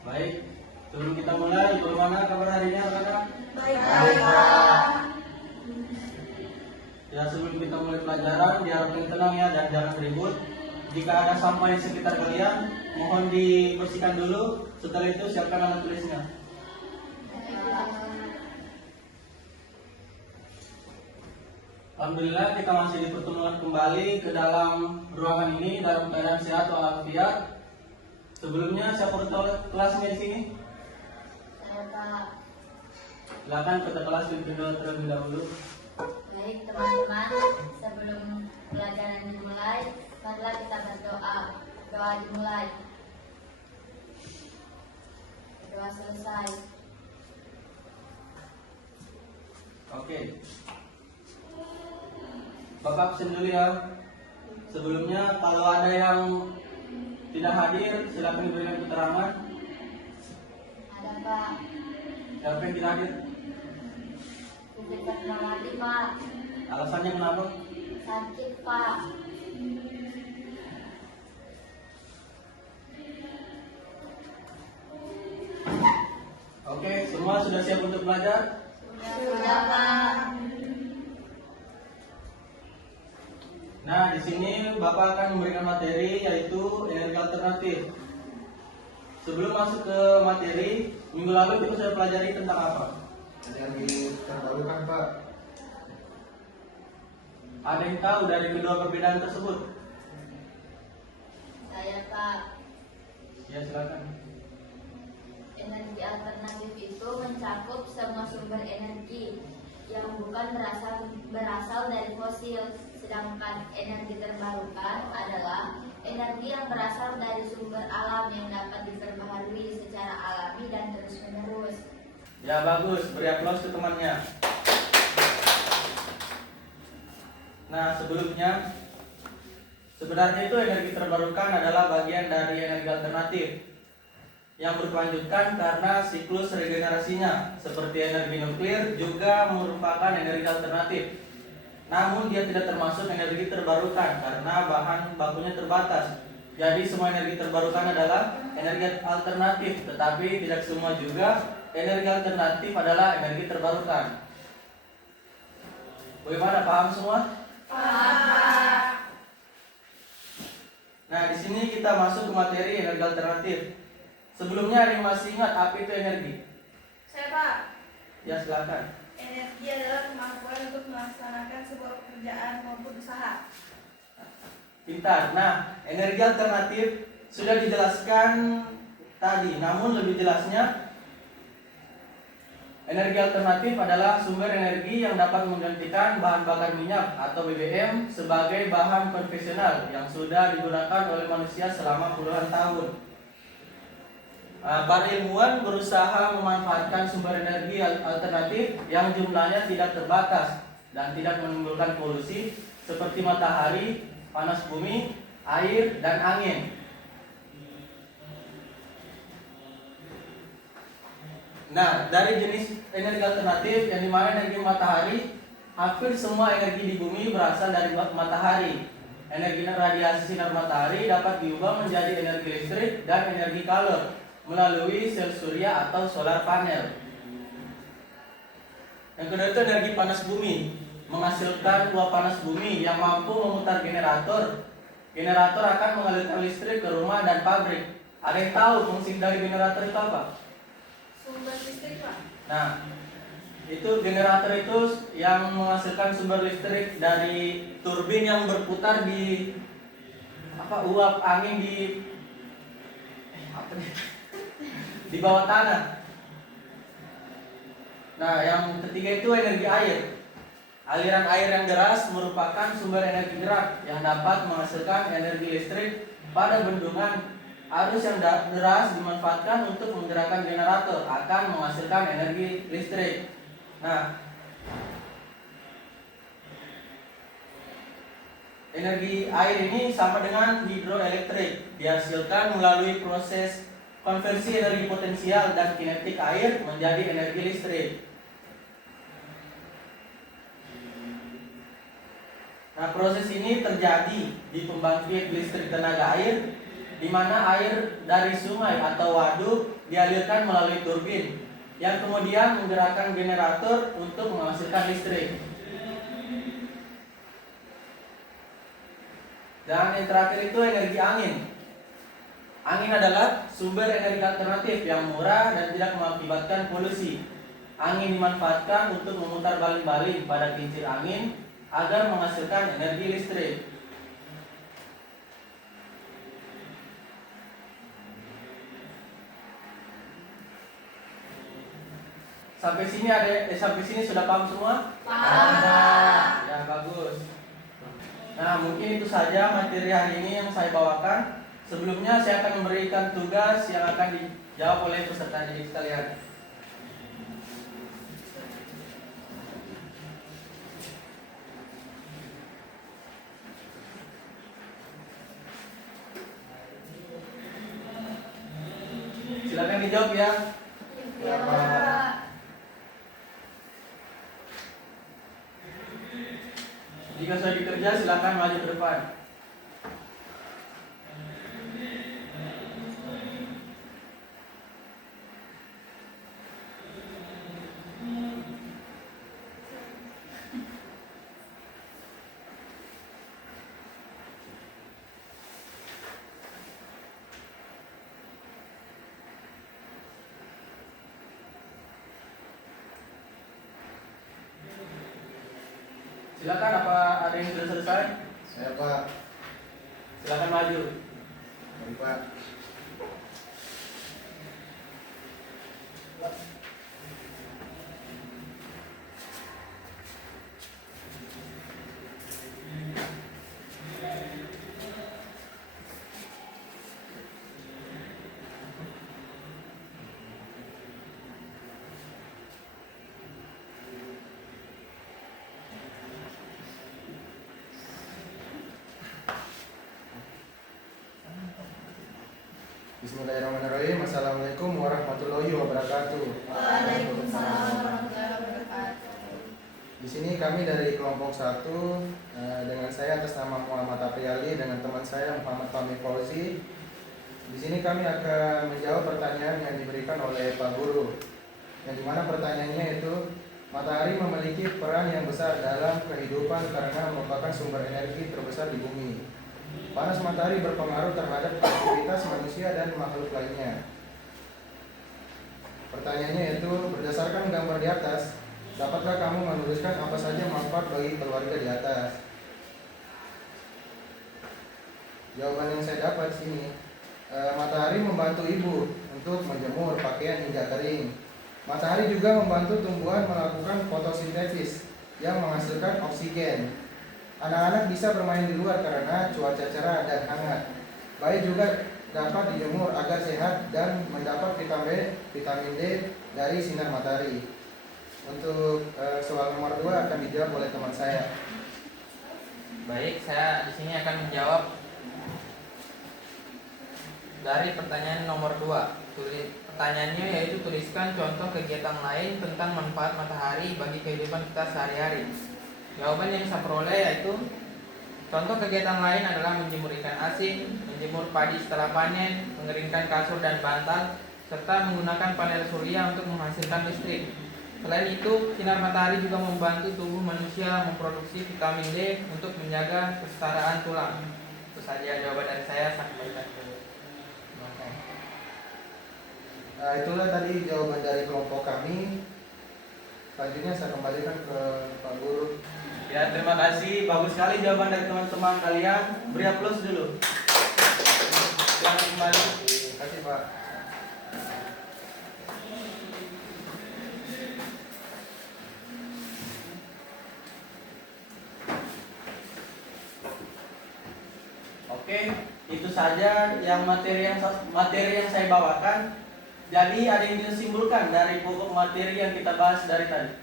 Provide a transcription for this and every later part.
Baik, sebelum kita mulai, bagaimana kabar hari ini anak-anak? Baik, Pak. Ya, sebelum kita mulai pelajaran, diharapkan tenang ya dan jangan ribut. Jika ada sampah di sekitar kalian, mohon dibersihkan dulu. Setelah itu siapkan alat tulisnya. Alhamdulillah kita masih dipertemukan kembali ke dalam ruangan ini dalam keadaan sehat walafiat. Sebelumnya siapa kelasnya di sini? Saya, Pak. Silakan ketua kelas kedua terlebih dahulu. Baik, teman-teman. Sebelum pelajaran dimulai, marilah kita berdoa. Doa dimulai. Doa selesai. Oke. Bapak absen dulu ya. Sebelumnya kalau ada yang tidak hadir, silakan diberikan keterangan. Ada, Pak. Siapa yang tidak hadir? Putri Fatmawati, Pak. Alasannya kenapa? Sakit, Pak. Oke, semua sudah siap untuk belajar? Sudah, Pak. Nah, di sini Bapak akan memberikan materi yaitu energi alternatif. Sebelum masuk ke materi, minggu lalu kita sudah pelajari tentang apa? Energi terbarukan, Pak. Ada yang tahu dari kedua perbedaan tersebut? Saya, Pak. Ya, silakan. Energi alternatif itu mencakup semua sumber energi yang bukan berasal dari fosil, sedangkan energi terbarukan adalah energi yang berasal dari sumber alam yang dapat diperbaharui secara alami dan terus-menerus. Ya, bagus. Beri aplaus ke temannya. Nah, sebelumnya sebenarnya itu energi terbarukan adalah bagian dari energi alternatif yang berkelanjutan karena siklus regenerasinya, seperti energi nuklir juga merupakan energi alternatif. Namun dia tidak termasuk energi terbarukan karena bahan bakunya terbatas. Jadi semua energi terbarukan adalah energi alternatif, tetapi tidak semua juga energi alternatif adalah energi terbarukan. Bagaimana, paham semua? Paham. Nah, di sini kita masuk ke materi energi alternatif. Sebelumnya ada yang masih ingat apa itu energi? Saya, Pak. Ya, silakan. Energi adalah kemampuan untuk melaksanakan sebuah pekerjaan maupun usaha. Pintar. Nah, energi alternatif sudah dijelaskan tadi, namun lebih jelasnya energi alternatif adalah sumber energi yang dapat menggantikan bahan bakar minyak atau BBM sebagai bahan konvensional yang sudah digunakan oleh manusia selama puluhan tahun. Para ilmuwan berusaha memanfaatkan sumber energi alternatif yang jumlahnya tidak terbatas dan tidak menimbulkan polusi seperti matahari, panas bumi, air, dan angin. Nah, dari jenis energi alternatif yang dimana energi matahari, hampir semua energi di bumi berasal dari matahari. Energi radiasi sinar matahari dapat diubah menjadi energi listrik dan energi kalor melalui sel surya atau solar panel. Yang kedua itu energi panas bumi, menghasilkan uap panas bumi yang mampu memutar generator. Generator akan mengalirkan listrik ke rumah dan pabrik. Ada yang tahu fungsi dari generator itu apa? Sumber listrik, Pak. Nah, itu generator itu yang menghasilkan sumber listrik dari turbin yang berputar di uap angin di di bawah tanah. Nah, yang ketiga itu energi air. Aliran air yang deras merupakan sumber energi gerak yang dapat menghasilkan energi listrik pada bendungan. Arus yang deras dimanfaatkan untuk menggerakkan generator akan menghasilkan energi listrik. Nah, energi air ini sama dengan hidroelektrik, dihasilkan melalui proses konversi energi potensial dan kinetik air menjadi energi listrik. Nah, proses ini terjadi di pembangkit listrik tenaga air, di mana air dari sungai atau waduk dialirkan melalui turbin, yang kemudian menggerakkan generator untuk menghasilkan listrik. Dan yang terakhir itu energi angin. Angin adalah sumber energi alternatif yang murah dan tidak mengakibatkan polusi. Angin dimanfaatkan untuk memutar baling-baling pada kincir angin agar menghasilkan energi listrik. Sampai sini sudah paham semua? Paham. Ya, bagus. Nah, mungkin itu saja materi hari ini yang saya bawakan. Sebelumnya saya akan memberikan tugas yang akan dijawab oleh peserta didik sekalian. Silakan dijawab ya. Ya, Pak. Jika sudah dikerja, silakan maju ke depan. Silakan, apa ada yang sudah selesai? Saya, Pak. Silakan maju. Baik, Pak. Bismillahirrahmanirrahim. Assalamualaikum warahmatullahi wabarakatuh. Waalaikumsalam warahmatullahi wabarakatuh. Di sini kami dari kelompok 1 dengan saya atas nama Muhammad Apriyali dengan teman saya Muhammad Fahmi Fauzi. Di sini kami akan menjawab pertanyaan yang diberikan oleh Pak Guru. Yang dimana pertanyaannya itu, matahari memiliki peran yang besar dalam kehidupan karena merupakan sumber energi terbesar di bumi. Panas matahari berpengaruh terhadap aktivitas manusia dan makhluk lainnya. Pertanyaannya yaitu, berdasarkan gambar di atas, dapatkah kamu menuliskan apa saja manfaat bagi keluarga di atas? Jawaban yang saya dapat sini, matahari membantu ibu untuk menjemur pakaian hingga kering. Matahari juga membantu tumbuhan melakukan fotosintesis yang menghasilkan oksigen. Anak-anak bisa bermain di luar karena cuaca cerah dan hangat. Bayi juga dapat dijemur agar sehat dan mendapat vitamin D dari sinar matahari. Untuk soal nomor 2 akan dijawab oleh teman saya. Baik, saya di sini akan menjawab dari pertanyaan nomor 2. Pertanyaannya yaitu tuliskan contoh kegiatan lain tentang manfaat matahari bagi kehidupan kita sehari-hari. Jawaban yang saya peroleh yaitu contoh kegiatan lain adalah menjemur ikan asin, menjemur padi setelah panen, mengeringkan kasur dan bantal, serta menggunakan panel surya untuk menghasilkan listrik. Selain itu, sinar matahari juga membantu tubuh manusia memproduksi vitamin D untuk menjaga kesetaraan tulang. Itu saja jawaban dari saya. Saya kembalikan ke Itulah tadi jawaban dari kelompok kami. Selanjutnya saya kembalikan ke Pak Guru. Ya, terima kasih. Bagus sekali jawaban dari teman-teman kalian. Beri aplaus dulu. Silakan kembali. Terima kasih, Pak. saja yang materi yang saya bawakan. Jadi ada yang disimpulkan dari pokok materi yang kita bahas dari tadi.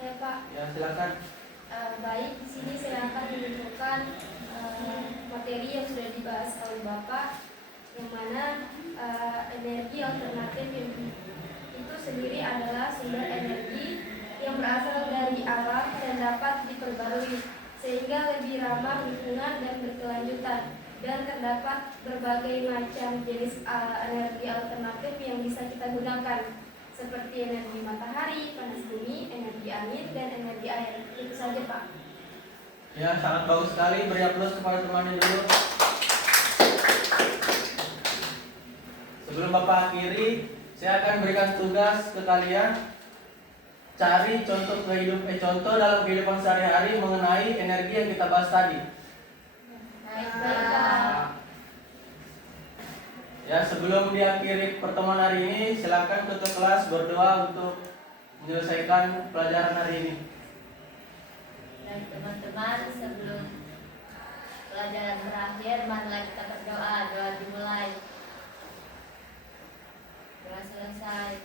Ya Pak. Ya silakan. Baik, di sini saya akan menunjukkan materi yang sudah dibahas oleh Bapak, yang mana energi alternatif itu sendiri adalah sumber energi yang berasal dari alam dan dapat diperbarui sehingga lebih ramah lingkungan dan berkelanjutan, dan terdapat berbagai macam jenis energi alternatif yang bisa kita gunakan seperti energi matahari, panas bumi, energi angin, dan energi air. Itu saja Pak. Ya, sangat bagus sekali. Beri aplaus kepada temannya dulu. Sebelum Bapak akhiri, saya akan berikan tugas ke kalian. Cari contoh dalam kehidupan sehari-hari mengenai energi yang kita bahas tadi. Baik Pak. Ya, sebelum diakhiri pertemuan hari ini, silakan ketua kelas berdoa untuk menyelesaikan pelajaran hari ini. Baik teman-teman, sebelum pelajaran berakhir, marilah kita berdoa. Doa dimulai. Doa selesai.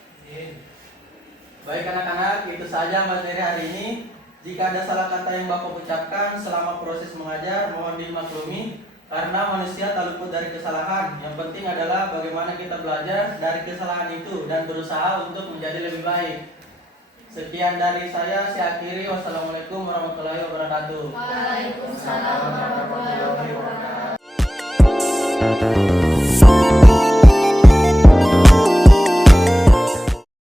Baik anak-anak, itu saja materi hari ini. Jika ada salah kata yang Bapak ucapkan selama proses mengajar, mohon dimaklumi. Karena manusia tak luput dari kesalahan. Yang penting adalah bagaimana kita belajar dari kesalahan itu dan berusaha untuk menjadi lebih baik. Sekian dari saya akhiri. Wassalamualaikum warahmatullahi wabarakatuh. Waalaikumsalam warahmatullahi wabarakatuh.